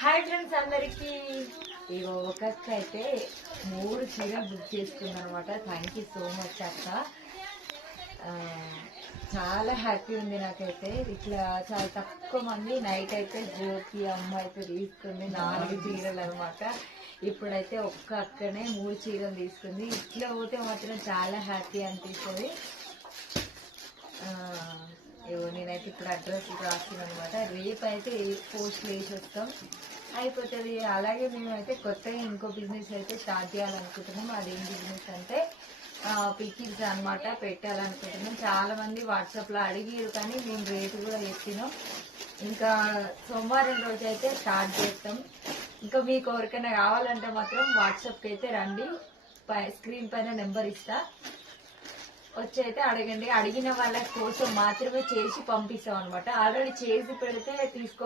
Hi friends అందరికి. ఇగో ఒక అక్క అయితే 3 చీరలు బుక్ చేసుకుంది అనమాట. థ్యాంక్ యూ సో మచ్ అక్క. చాలా హ్యాపీ ఉంది నాకైతే. ఇట్లా చాలా తక్కువ మంది నైట్ అయితే జ్యోతి అమ్మ అయితే తీసుకుంది 4 చీరలు అనమాట. ఇప్పుడైతే ఒక్క అక్కనే 3 చీరలు తీసుకుంది. ఇట్లా పోతే మాత్రం చాలా హ్యాపీ అనిపిస్తుంది. నేనైతే ఇప్పుడు అడ్రస్ రాసిన అనమాట. రేపు అయితే పోస్ట్ వేసి వస్తాం, అయిపోతుంది. అలాగే మేమైతే కొత్తగా ఇంకో బిజినెస్ అయితే స్టార్ట్ చేయాలనుకుంటున్నాం. అదేం బిజినెస్ అంటే పికిల్స్ అనమాట పెట్టాలనుకుంటున్నాం. చాలా మంది వాట్సాప్లో అడిగారు, కానీ మేము రేటు కూడా చెప్పినాం. ఇంకా సోమవారం రోజు అయితే స్టార్ట్ చేస్తాం. ఇంకా మీకు ఎవరికైనా కావాలంటే మాత్రం వాట్సాప్కి అయితే రండి. స్క్రీన్ పైన నెంబర్ ఇస్తా, వచ్చి అయితే అడగండి. అడిగిన వాళ్ళ కోసం మాత్రమే చేసి పంపిస్తాం అనమాట. ఆల్రెడీ చేసి పెడితే తీసుకో